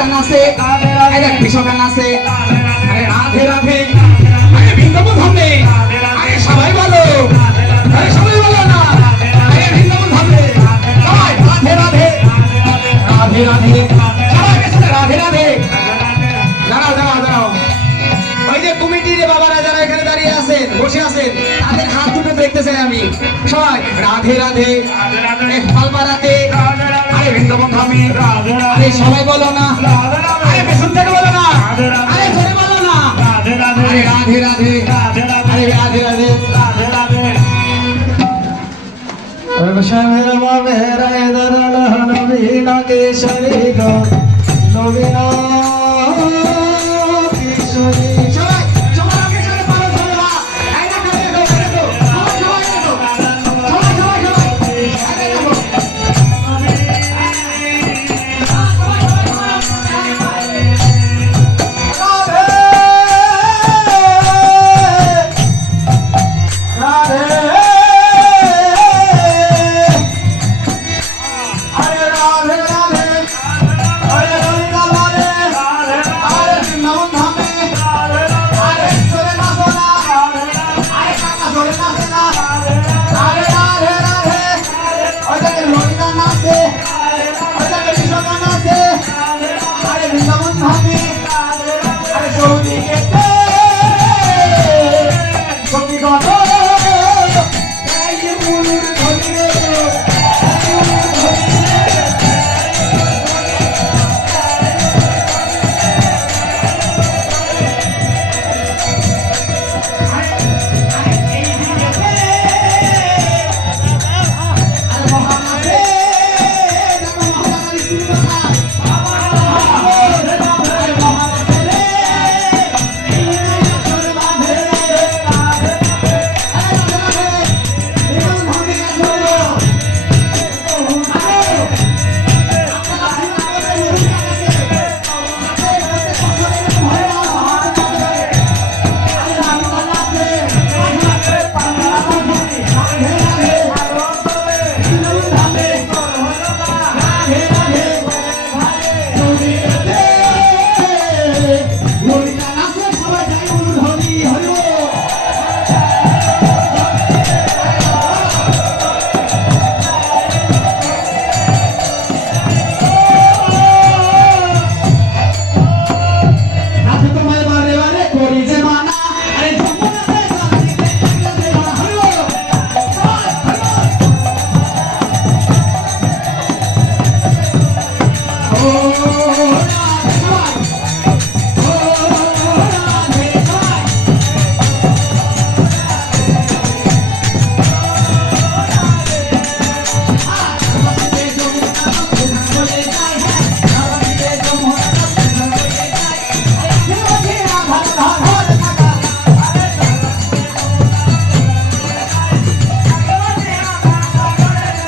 গান আছে, কৃষক গান আছে। আরে রাধে রাধে, আরে বৃন্দাবন ধামে, আরে সবাই বলো, আরে সবাই বলো না, আরে বৃন্দাবন ধামে, সবাই রাধে রাধে, রাধে রাধে, সবাই একসাথে রাধে রাধে। দাঁড়াও দাঁড়াও দাঁড়াও, ওই যে কমিটির বাবারা যারা এখানে দাঁড়িয়ে আছেন, বসে আছেন, তাদের হাত দুটো দেখতে চাই আমি। সবাই রাধে রাধে, পালপাড়াতে, আরে বৃন্দাবন ধামে, আরে সবাই বলো না, আরে পেছন থেকে বলো না, আরে ধরে বলো না, আরে রাধে রাধে, আরে রাধে রাধে। मेरा मेरा इधर नबी ना के शरीक